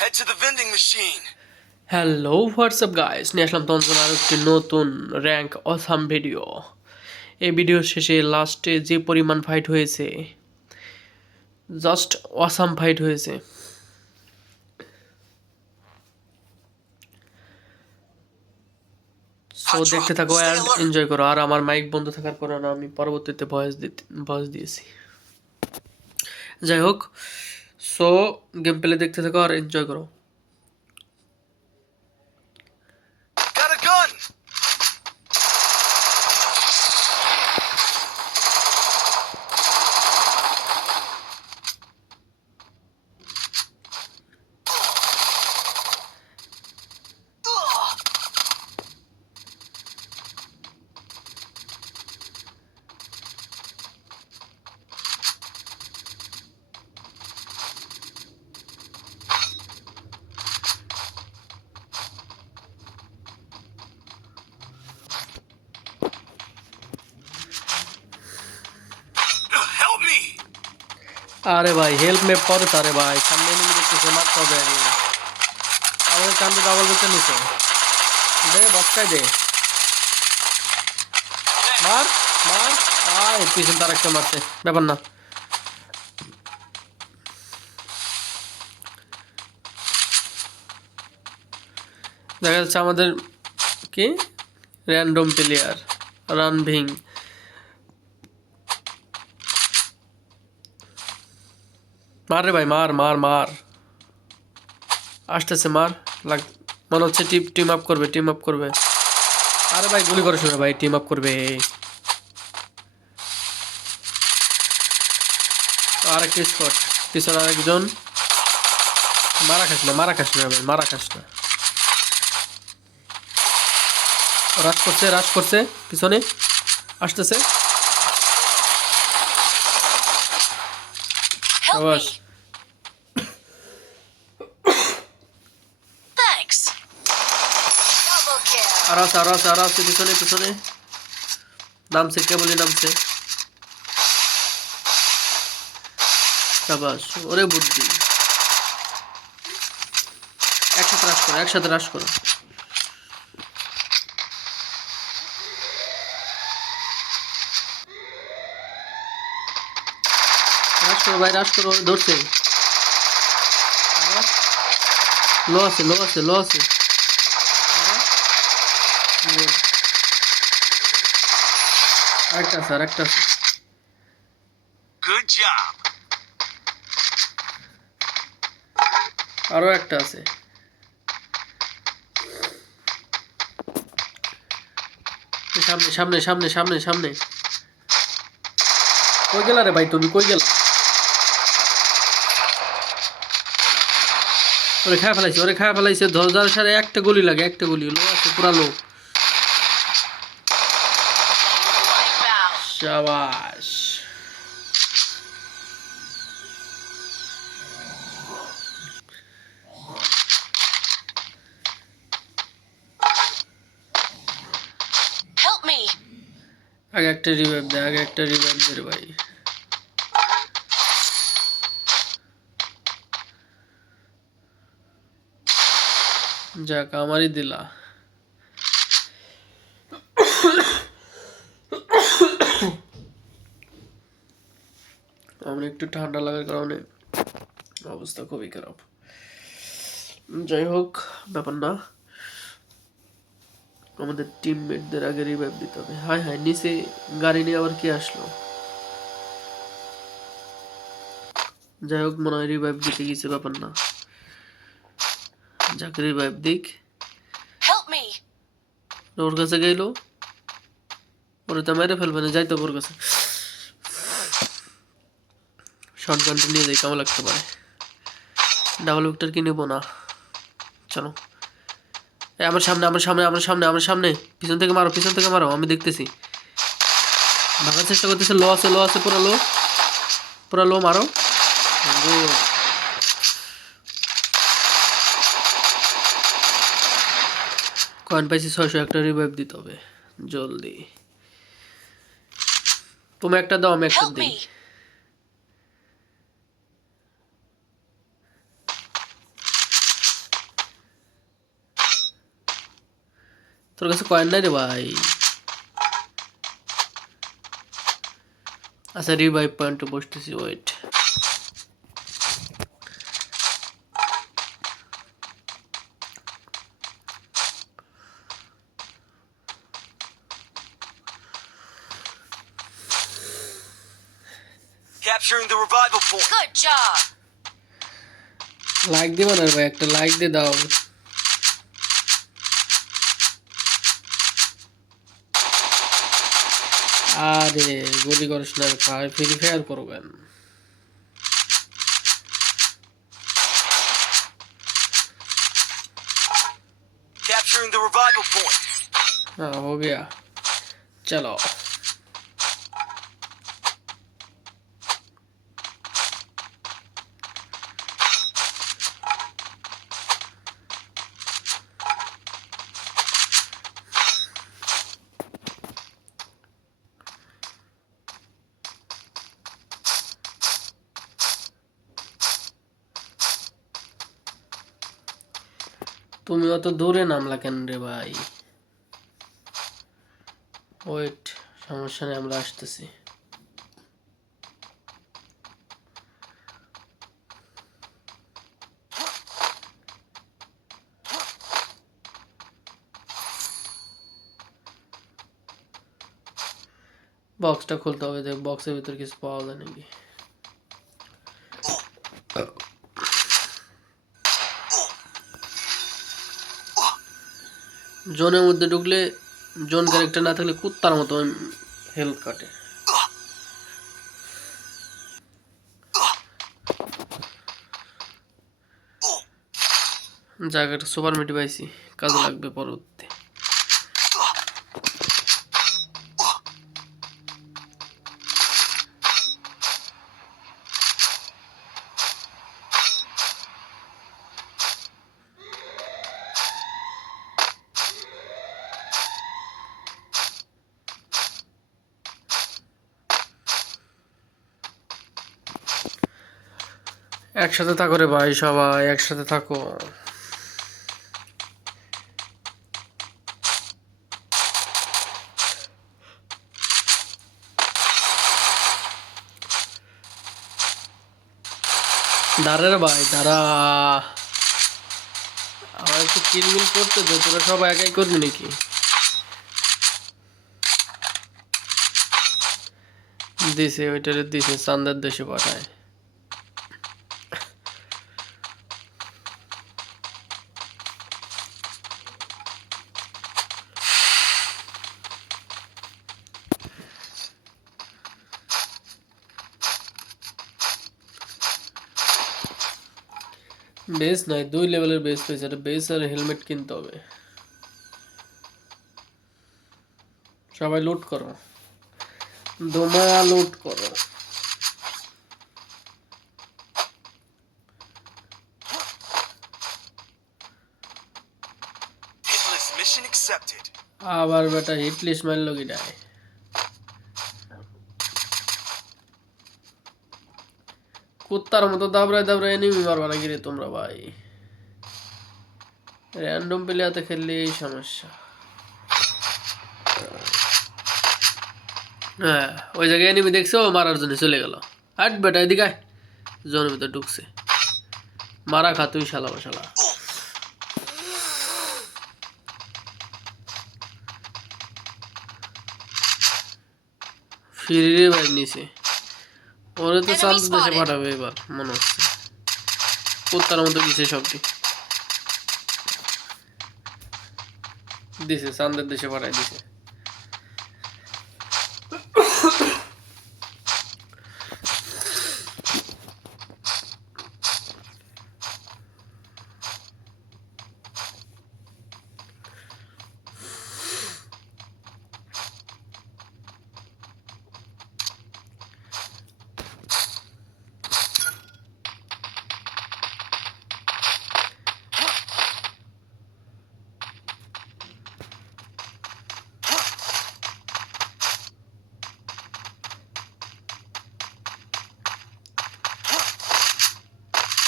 Head to the vending machine. Hello WhatsApp guys, নিয়ে আসলাম তোমাদের জন্য আরও একটি নতুন র্যাঙ্ক অসাম ভিডিও। এই ভিডিওর শেষে লাস্টে যে পরিমাণ ফাইট হয়েছে, জাস্ট অসাম ফাইট হয়েছে। সো Hot দেখতে drop. থাকো Stay অ্যান্ড alert. এনজয় করো। আর আমার মাইক বন্ধ থাকার কারণে আমি পরবর্তীতে ভয়েস দিয়েছি। যাই হোক, সো গেম প্লে দেখতে থাকো আর এনজয় করো। Got a gun. Ugh. Help me. আরে ভাই হেল্প মে পরে তারে ভাই, সামনে এনিমি দেখতেছে, মারতে হবে আগে। আমাদের কান্দে ডাবল বেঁচে নিছে, দে বক্সাই দে, মার মার। আয় পিছন তার একটা মারছে, ব্যাপার না। দেখা যাচ্ছে আমাদের কি র্যান্ডম প্লেয়ার রানভিং। মার রে ভাই, মার মার মার, আসতেছে মার। লাগ মনে হচ্ছে টিম আপ করবে, টিম আপ করবে। আরে ভাই গুলি করে শুনে ভাই, টিম আপ করবে। আরেকটা স্পট, পিছনে আরেকজন। মারা খাস না, মারা খাস না ভাই, মারা খাস না। রাশ করছে, রাশ করছে, পিছনে আসতেছে। Help আবাস me. Thanks. Double kill. আর আছে, আর আছে, আর আছে, পিছনে পিছনে নামছে, কেবলই নামছে। আবাস ওরে বুদ্ধি। একসাথে রাশ করো, একসাথে রাশ করো। রাশ করো ভাই, রাশ করো, ধরছে। লো আছে, লো আছে, লো আছে। আরেকটা আছে, আরেকটা আছে। Good job. আরো একটা আছে। সামনে সামনে সামনে সামনে সামনে। কই গেলা রে ভাই, তুমি কই গেলা? ওরে খায় ফেলাইছে, ওরে খায় ফেলাইছে। 10,000 সারে একটা গুলি লাগে, একটা গুলি। লো আছে, পুরা লো। Wipeout. শাবাশ। Help me. আগে একটা রিভাইভ দে, আগে একটা রিভাইভ দে রে ভাই। যাক আমারই দিলা। আমার একটু ঠান্ডা লাগার কারণে অবস্থা খুবই খারাপ। যাই হোক, ব্যাপার না। আমাদের টিমমেটদের আগে রিভাইভ দিতে হবে। হায় হায়, নিচে গাড়ি নিয়ে আবার কে আসলো? যাই হোক, মনে হয় রিভাইভ দিতে গেছে, ব্যাপার না। যাক রিভাইভ দিক। Help me. ওর কাছে গেল, ওরে তো মেরে ফেলবে না, যাইতো ওর কাছে। শর্ট গানটা নিয়ে যাই, কেমন লাগতে পারে। ডাবল ভিক্টর কি নেবো না, চলো। আমার সামনে, আমার সামনে, আমার সামনে, আমার সামনে। পিছন থেকে মারো, পিছন থেকে মারো, আমি দেখতেছি। ভাগার চেষ্টা করতেছে। লো আছে, লো আছে, পুরা লো, পুরা লো, মারো। কয়েন পাইছি 600, একটা রিভাইভ দিতে হবে জলদি। তুমি একটা দাও, আমি একটা Help দিই। me. তোর কাছে কয়েন নাই রে ভাই। আচ্ছা রিভাইভ পয়েন্টে বসতেছি, wait. Capturing the revival point. Good job. Like দিবা না ভাই, একটা লাইক দিয়ে দাও। আরে গুলি করিস না ভাই, ফ্রি ফায়ার করবেন। Capturing the revival point. हाँ हो गया, चलो। তুমি অত দূরে নামলা কেন রে ভাই? ওয়েট, সমস্যা নেই, আমরা আসতেছি। বক্সটা খুলতে হবে, দেখ বক্সের ভিতর কিছু পাওয়া যায় নাকি। জোনের মধ্যে ঢুকলে জোন ক্যারেক্টার না থাকলে কুত্তার মতো হেলথ কাটে। জায়গাটা সুপার মিটি পাইছি, কাজে লাগবে পরবর্তী। একসাথে থাকো রে ভাই, সবাই একসাথে থাকো। দাঁড়া রে ভাই দাঁড়া, আমার একটু কিলমিল করতে দে, তোরা সবাই একাই করবি নাকি? দিছে ওইটারে, দিছে চান্দার দেশে পাঠায়। বেস নাই, 2 লেভেলের বেস পেয়েছে, এটা বেস আর হেলমেট কিনতে হবে। সবাই লুট করো, দোমা লুট করো। Hitless mission accepted. আবার বেটা হিট লিস্ট মারলো কি নাই? কুত্তার মতো দাবড়ায় দাবড়ায় এনিমি মারবা নাকি রে তোমরা ভাই? র্যান্ডম প্লেয়ারতে খেললে এই সমস্যা। হ্যাঁ, ওই জায়গায় এনিমি দেখছো, মারার জন্য চলে গেল। হাট বেটা এদিকে আয়, জোনের ভিতর ঢুকছে। মারা খা তুই শালা শালা। ফিরে ভাই নিছে, ওরে তো শান্ত দেশে পাঠাবে এবার মনে হচ্ছে। কুত্তার মতো দিছে সবটি, দিছে চান্দের দেশে পাঠাই দিছে।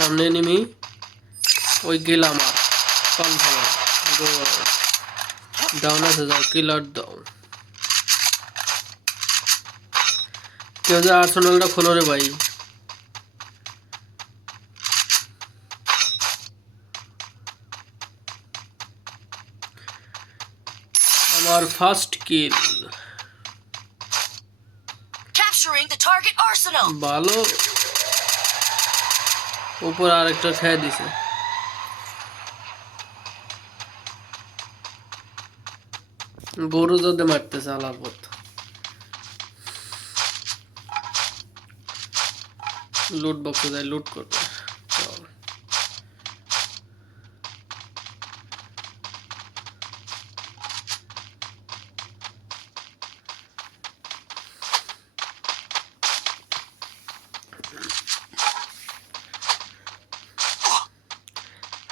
সামনে এনিমি, ওই গেলাম আর কনফার্ম। ডাউন আছে, যাও কিলার দাও। কেউ যে আর্সেনালটা খোলো রে ভাই। আমার first kill. Capturing the target arsenal. ভালো, উপর আরেকটা খেয়ে দিছে। গরু যদি মারতেছে আলার পথ। লুট বক্সে যায়, লুট করবে। চল।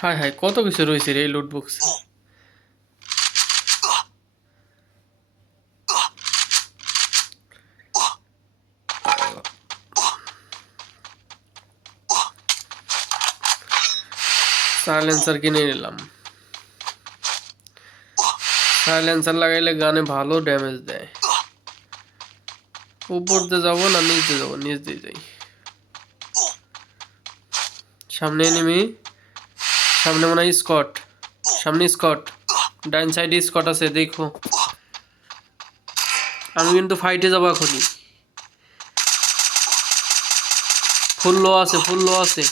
হায় হায়, কত কিছু রয়েছে রে এই লুট বক্সে। সাইলেন্সার কিনে নিলাম। সাইলেন্সার লাগাইলে গানে ভালো ড্যামেজ দেয়। উপর দিয়ে যাবো না নিচ দিয়ে যাবো? নিচ দিয়ে যাই। সামনে এনিমি, সামনে মনে হয় স্কট, সামনে স্কট, ডাইন সাইডে স্কট আছে দেখো। আমি কিন্তু ফাইটে যাবো এখনই। ফুল লো আছে, ফুল লো আছে।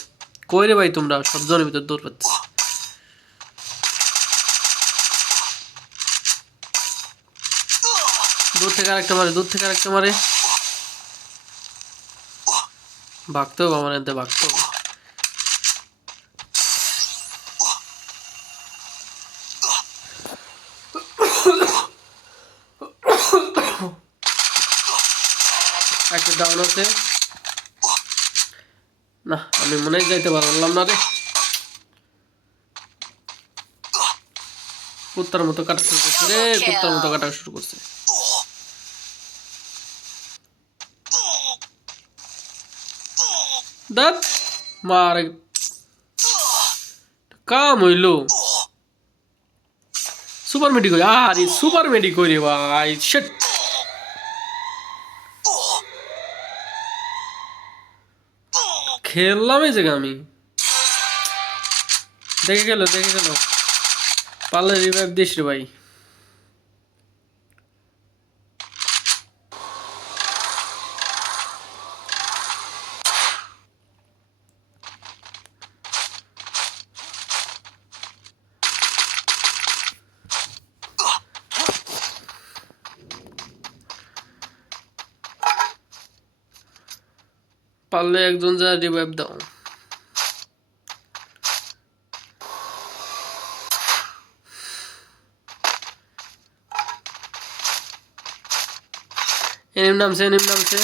কই রে ভাই তোমরা? সব জনের ভিতর দৌড় পাচ্ছে। দূর থেকে আরেকটা মারে, দূর থেকে আরেকটা মারে। ভাগতে হবে আমার, এতে ভাগতে হবে। একটা ডাউন আছে। না, আমি মনে হয় যাইতে পারলাম না রে। কুত্তার মতো কাটা শুরু করছে রে, কুত্তার মতো কাটা শুরু করছে। দাঁত মার, কাম হইল। সুপার মেডি কই? আরে সুপার মেডি কই রে ভাই? শিট। খেললাম এই জায়গা আমি। দেখে গেল, দেখে গেল। পারলে রিভাইভ দিস রে ভাই। পারলে একজন যা রিভাইভ দাও। এনিম নামছে, এনিম নামছে।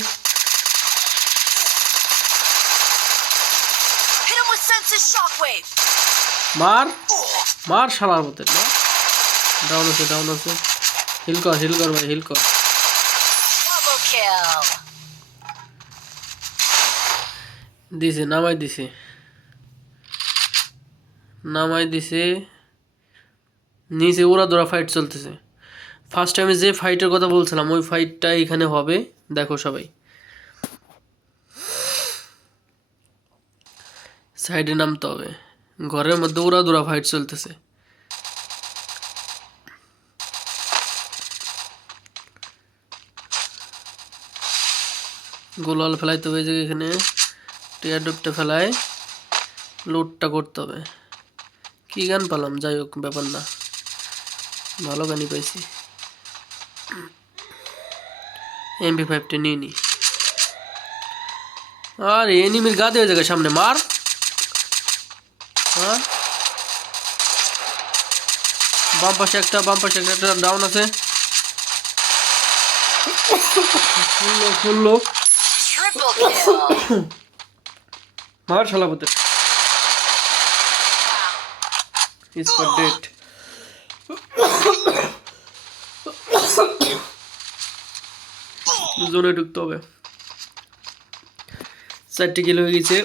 Hit him with senses shockwave. মার মার শালার মতো না। ডাউন আছে, ডাউন আছে। হিল কর, হিল কর ভাই, হিল কর। Double kill. দিছে, নামাই দিছে, নামাই দিছে। নিচে ওরা ধরা ফাইট চলতেছে। ফার্স্ট টাইমে যে ফাইটের কথা বলছিলাম ওই ফাইটটা এখানে হবে, দেখো সবাই। সাইডে নামতে হবে। ঘরের মধ্যে ওরা ধরা ফাইট চলতেছে। গোলাল ফেলাইতে হবে যে এখানে, টিয়ারডপটা ফেলায় লোডটা করতে হবে। কি গান পালাম, যাই হোক ব্যাপার না, ভালো গানই পাইছি। MP5টা নিয়ে নি। আর এনিমির গা দিয়ে জায়গায় সামনে মার। হ্যাঁ, বাম পাশে একটা, বাম পাশে একটা ডাউন আছে। ফুললো Triple kill. মার শালাপতে। Spot date. জোনে ঢুকতে হবে। 4টি কিল হয়ে গেছে।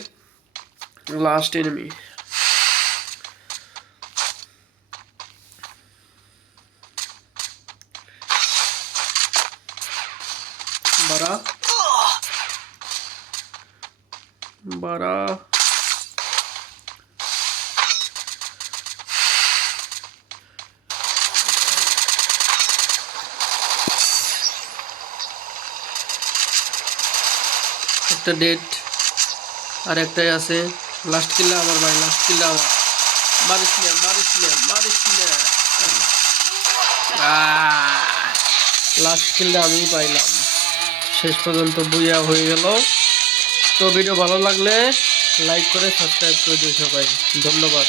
Last enemy. বাড়া বাড়া একটা ডেট আর একটাই আছে লাস্ট কিল্লা আমার ভাই লাস্ট কিল্লা আমার মারিস না লাস্ট কিল্লা আমি পাইলাম শেষ পর্যন্ত বুইয়া হয়ে গেল তো ভিডিও ভালো লাগলে লাইক করে সাবস্ক্রাইব করে দিও সবাই ধন্যবাদ